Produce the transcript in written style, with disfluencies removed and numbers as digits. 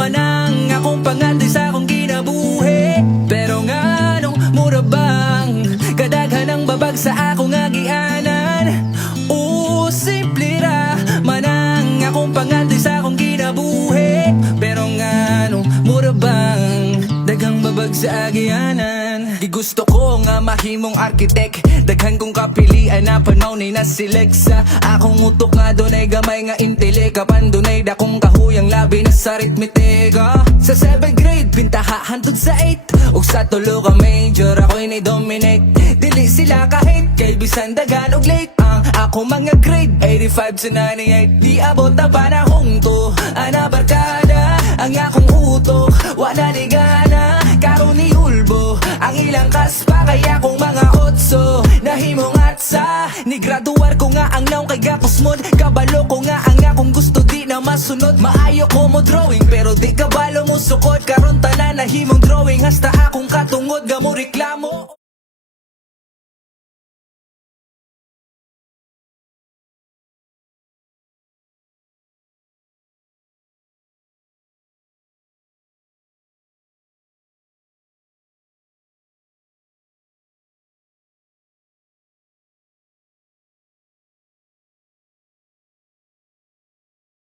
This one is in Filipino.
manang akong pangandoy sa akong kinabuhi. Pero nga nung mura bang kadaghan ang babag sa akong agianan. Simple ra manang akong pangandoy sa akong kinabuhi. Pero nga nung mura bang daghang babag sa agianan. Di gusto ko nga mahimong arkitek, daghan kong kapilian na panahon na select sa akong utok nga dunay gamay nga intelek. Kapan dunay dakong kahuyang labi na sa aritmetika. Sa 7th grade bintaha hantod sa 8, ug sa tulo ka major ako'y ni-dominate. Dili sila kahit kay bisan dagan og late. Ang ako mga grade 85 sa 98, di abot na panahong to ana barkada. Ang akong utok wala ni gana, karon ni Ulbo ang ilang kaspa kaya kong mga otso. Nahimong atsa, ni graduar ko nga ang naong kay gakusmod. Kabalo ko nga ang akong gusto di na masunod. Maayo ko mo drawing pero di kabalo mo sukod. Karon tanan nahimong drawing hasta akong katungod ga mo reklamo.